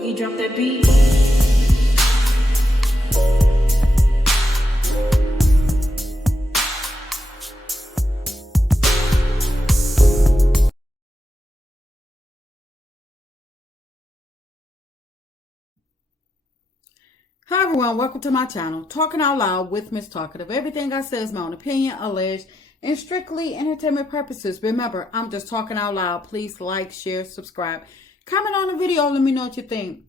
Boogie, drop that beat. Hi everyone, welcome to my channel, Talking Out Loud with Miss Talkative. Everything I say is my own opinion, alleged, and strictly entertainment purposes. Remember, I'm just talking out loud. Please like, share, subscribe, comment on the video, let me know what you think.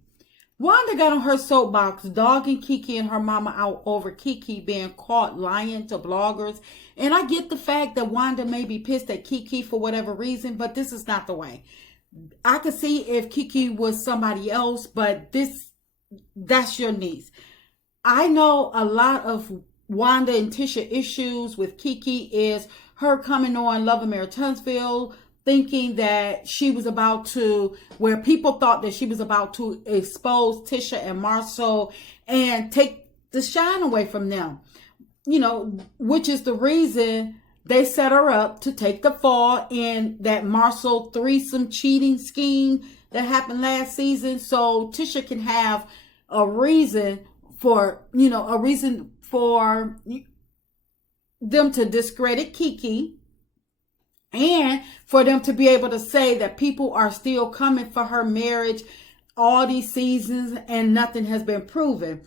Wanda got on her soapbox, dogging Kiki and her mama out over Kiki being caught lying to bloggers. And I get the fact that Wanda may be pissed at Kiki for whatever reason, but this is not the way. I could see if Kiki was somebody else, but that's your niece. I know a lot of Wanda and Tisha issues with Kiki is her coming on Love and Marriage Huntsville, thinking that she was about to, where people thought that she was about to expose Tisha and Marcel and take the shine away from them, you know, which is the reason they set her up to take the fall in that Marcel threesome cheating scheme that happened last season. So Tisha can have a reason for them to discredit Kiki and for them to be able to say that people are still coming for her marriage all these seasons and nothing has been proven.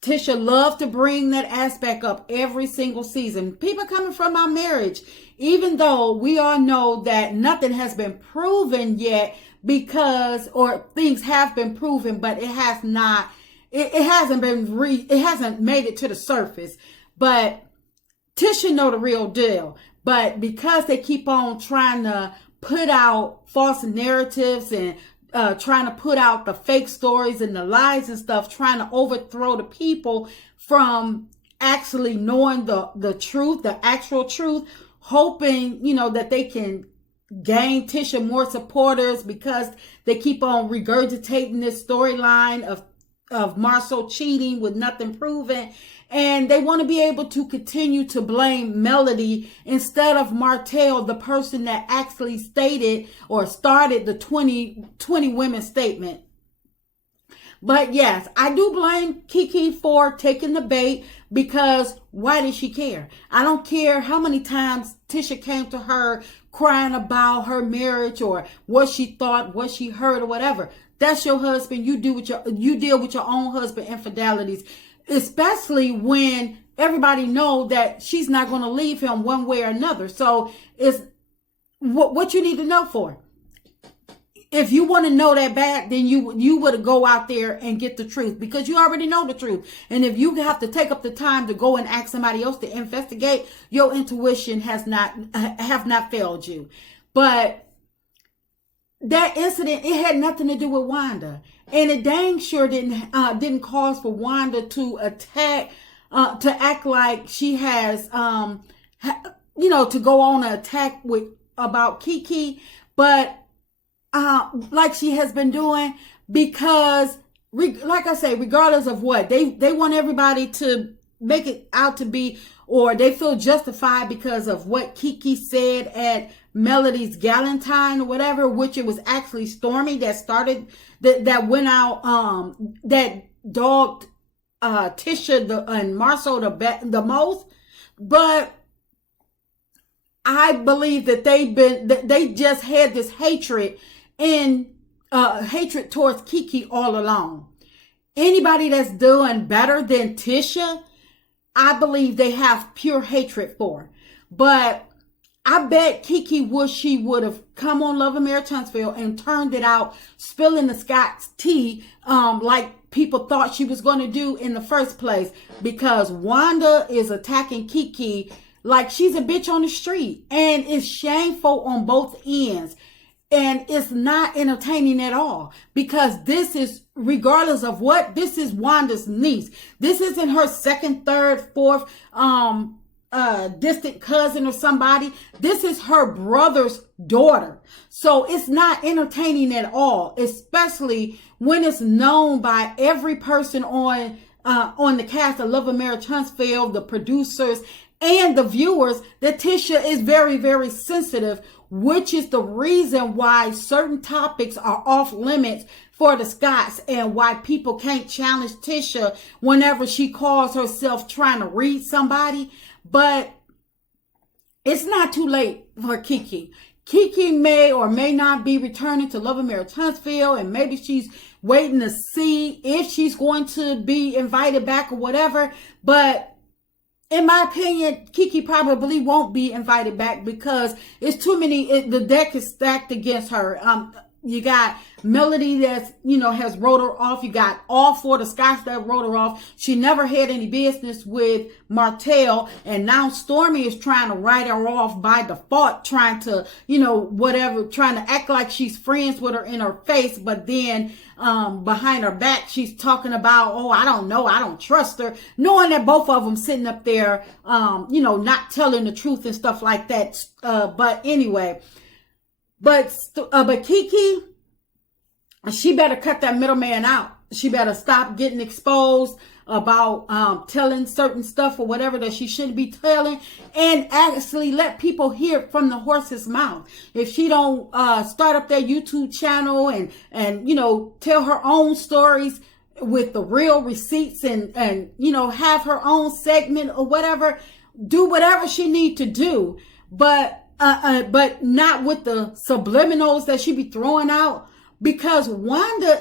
Tisha loved to bring that aspect up every single season. People coming from my marriage, even though we all know that nothing has been proven yet, or things have been proven, but it hasn't made it to the surface. But Tisha know the real deal. But because they keep on trying to put out false narratives and trying to put out the fake stories and the lies and stuff, trying to overthrow the people from actually knowing the truth, the actual truth, hoping, that they can gain Tisha more supporters because they keep on regurgitating this storyline of Marcel cheating with nothing proven. And they want to be able to continue to blame Melody instead of Martell, the person that actually stated or started the 20 women statement. But yes, I do blame Kiki for taking the bait, because why did she care? I don't care how many times Tisha came to her crying about her marriage or what she thought, what she heard, or whatever. That's your husband. You deal with your own husband infidelities, especially when everybody know that she's not going to leave him one way or another. So it's what you need to know for. If you want to know that bad, then you would go out there and get the truth, because you already know the truth. And if you have to take up the time to go and ask somebody else to investigate, your intuition have not failed you. But that incident, it had nothing to do with Wanda, and it dang sure didn't cause for Wanda to attack, to act like she has, to go on an attack about Kiki, but like she has been doing, because like I say, regardless of what, they want everybody to make it out to be, or they feel justified because of what Kiki said at Melody's Galentine or whatever, which it was actually Stormy that started, that went out, that dogged Tisha and Marcel the most. But I believe that they just had this hatred towards Kiki all along. Anybody that's doing better than Tisha, I believe they have pure hatred for. But I bet Kiki would have come on Love and Marriage Huntsville and turned it out, spilling the Scott's tea, like people thought she was going to do in the first place, because Wanda is attacking Kiki like she's a bitch on the street, and it's shameful on both ends. And it's not entertaining at all, because this is, regardless of what, this is Wanda's niece. This isn't her second, third, fourth, distant cousin or somebody. This is her brother's daughter. So it's not entertaining at all, especially when it's known by every person on the cast of Love and Marriage Huntsville, the producers and the viewers, that Tisha is very, very sensitive which is the reason why certain topics are off limits for the Scotts and why people can't challenge Tisha whenever she calls herself trying to read somebody. But it's not too late for Kiki. Kiki may or may not be returning to Love and Marriage Huntsville, and maybe she's waiting to see if she's going to be invited back or whatever. But in my opinion, Kiki probably won't be invited back because it's too many. The deck is stacked against her. You got Melody that's, has wrote her off. You got all four of the Scotts that wrote her off. She never had any business with Martell. And now Stormy is trying to write her off by default, trying to, trying to act like she's friends with her in her face. But then behind her back, she's talking about, oh, I don't know, I don't trust her. Knowing that both of them sitting up there, not telling the truth and stuff like that. But anyway. But Kiki, she better cut that middleman out. She better stop getting exposed about telling certain stuff or whatever that she shouldn't be telling, and actually let people hear it from the horse's mouth. If she don't start up their YouTube channel and tell her own stories with the real receipts and have her own segment or whatever, do whatever she need to do, but not with the subliminals that she be throwing out, because Wanda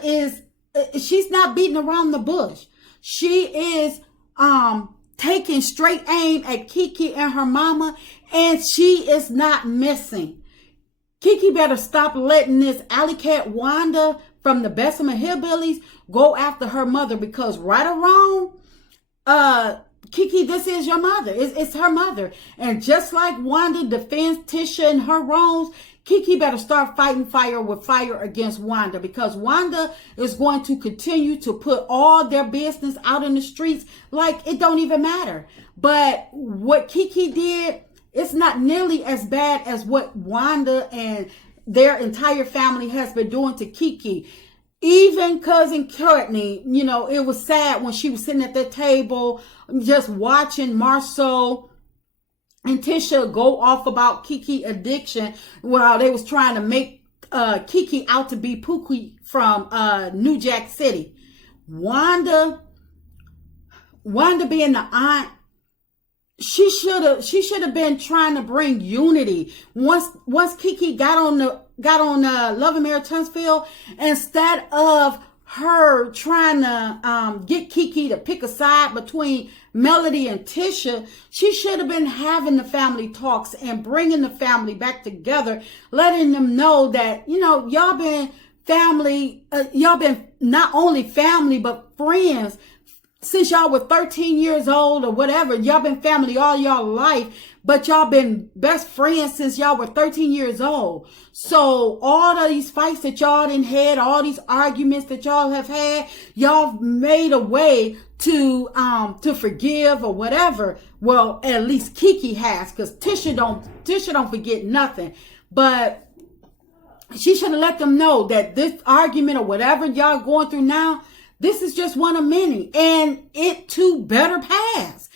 she's not beating around the bush. She is taking straight aim at Kiki and her mama, and she is not missing. Kiki better stop letting this alley cat Wanda from the Bessemer Hillbillies go after her mother, because right or wrong, Kiki, this is your mother. It's her mother. And just like Wanda defends Tisha and her wrongs, Kiki better start fighting fire with fire against Wanda, because Wanda is going to continue to put all their business out in the streets like it don't even matter. But what Kiki did, it's not nearly as bad as what Wanda and their entire family has been doing to Kiki. Even cousin Courtney, it was sad when she was sitting at that table just watching Marceau and Tisha go off about Kiki addiction while they was trying to make Kiki out to be Pookie from New Jack City. Wanda being the aunt, she should have been trying to bring unity. Once Kiki got on Love and Marriage Huntsville, instead of her trying to get Kiki to pick a side between Melody and Tisha, she should have been having the family talks and bringing the family back together, letting them know that, y'all been family, y'all been not only family, but friends since y'all were 13 years old or whatever. Y'all been family all y'all life, but y'all been best friends since y'all were 13 years old. So all of these fights that y'all done had, all these arguments that y'all have had, y'all made a way to forgive or whatever. Well, at least Kiki has, because Tisha don't forget nothing. But she should have let them know that this argument or whatever y'all going through now, this is just one of many, and it too better pass.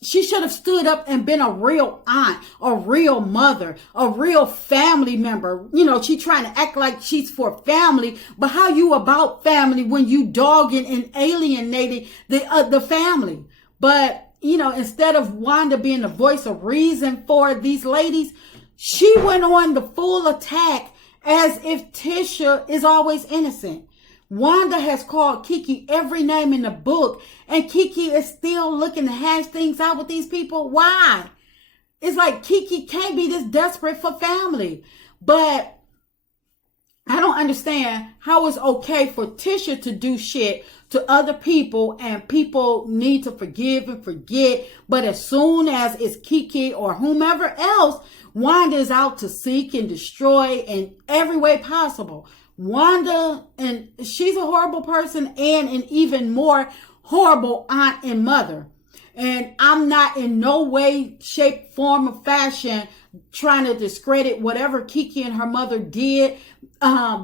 She should have stood up and been a real aunt, a real mother, a real family member. She trying to act like she's for family, but how you about family when you dogging and alienating the family? But, instead of Wanda being the voice of reason for these ladies, she went on the full attack as if Tisha is always innocent. Wanda has called Kiki every name in the book, and Kiki is still looking to hash things out with these people. Why? It's like Kiki can't be this desperate for family. But I don't understand how it's okay for Tisha to do shit to other people and people need to forgive and forget. But as soon as it's Kiki or whomever else, Wanda is out to seek and destroy in every way possible. Wanda, and she's a horrible person and an even more horrible aunt and mother. And I'm not in no way, shape, form, or fashion trying to discredit whatever Kiki and her mother did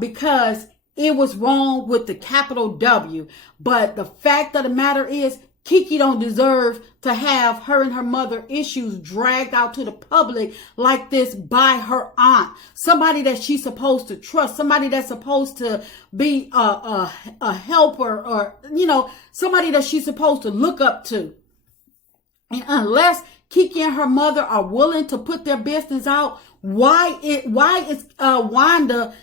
because it was wrong with the capital W. But the fact of the matter is, Kiki don't deserve to have her and her mother issues dragged out to the public like this by her aunt. Somebody that she's supposed to trust, somebody that's supposed to be a helper, or, you know, somebody that she's supposed to look up to. And unless Kiki and her mother are willing to put their business out, why is Wanda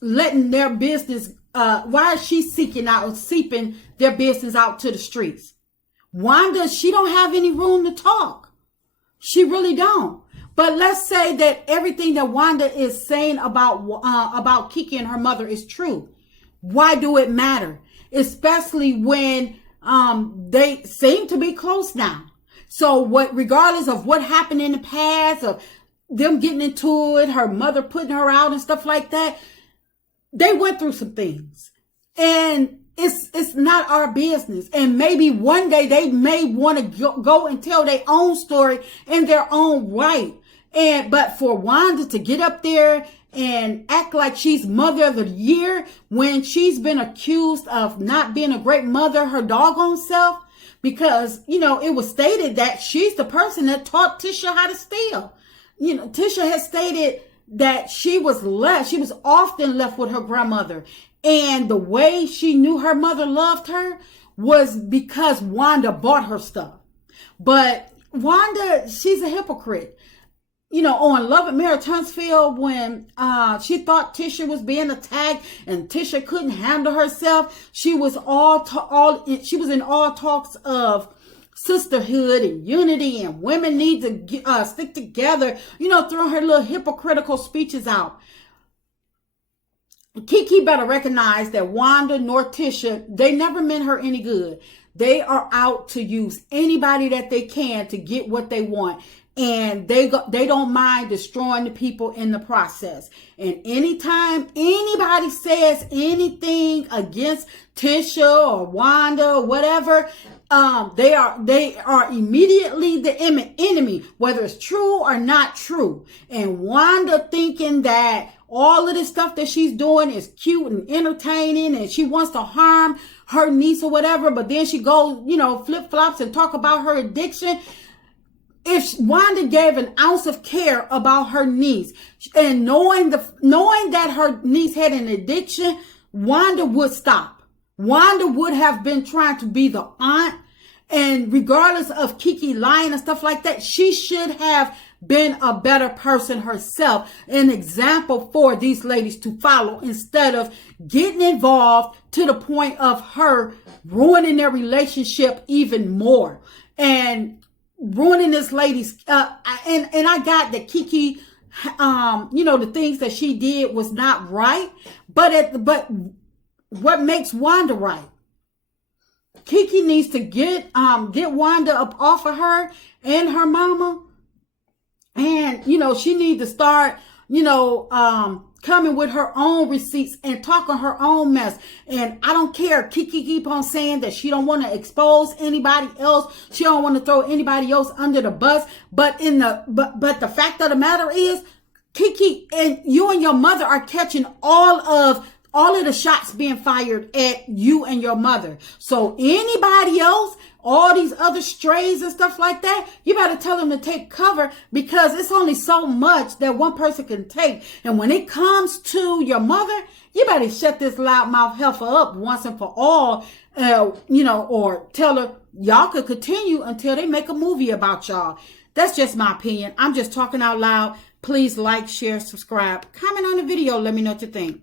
letting their business, why is she seeping their business out to the streets? Wanda, she don't have any room to talk. She really don't. But let's say that everything that Wanda is saying about Kiki and her mother is true. Why do it matter? Especially when they seem to be close now. So regardless of what happened in the past, of them getting into it, her mother putting her out and stuff like that, they went through some things, and it's not our business. And maybe one day they may want to go and tell their own story in their own right. But for Wanda to get up there and act like she's mother of the year when she's been accused of not being a great mother her doggone self, because, you know, it was stated that she's the person that taught Tisha how to steal. You know, Tisha has stated that she was often left with her grandmother. And the way she knew her mother loved her was because Wanda bought her stuff. But Wanda, she's a hypocrite. You know, on Love and Marriage Huntsville, when she thought Tisha was being attacked and Tisha couldn't handle herself, she was she was in all talks of sisterhood and unity, and women need to stick together, you know, throwing her little hypocritical speeches out. Kiki better recognize that Wanda nor Tisha, they never meant her any good. They are out to use anybody that they can to get what they want. And they don't mind destroying the people in the process. And anytime anybody says anything against Tisha or Wanda or whatever, they are immediately the enemy, whether it's true or not true. And Wanda thinking that all of this stuff that she's doing is cute and entertaining, and she wants to harm her niece or whatever, but then she goes, you know, flip-flops and talk about her addiction. If Wanda gave an ounce of care about her niece, and knowing that her niece had an addiction, Wanda would stop. Wanda would have been trying to be the aunt, and regardless of Kiki lying and stuff like that, she should have been a better person herself, an example for these ladies to follow, instead of getting involved to the point of her ruining their relationship even more and ruining this lady's and I got that Kiki, you know, the things that she did was not right, but what makes Wanda right? Kiki needs to get Wanda up off of her and her mama, and, you know, she needs to start, you know, coming with her own receipts and talking her own mess. And I don't care. Kiki keep on saying that she don't want to expose anybody else. She don't want to throw anybody else under the bus. But the fact of the matter is, Kiki, and you and your mother are catching all of the shots being fired at you and your mother. So anybody else, all these other strays and stuff like that, you better tell them to take cover, because it's only so much that one person can take. And when it comes to your mother, you better shut this loudmouth heifer up once and for all, you know, or tell her y'all could continue until they make a movie about y'all. That's just my opinion. I'm just talking out loud. Please like, share, subscribe, comment on the video. Let me know what you think.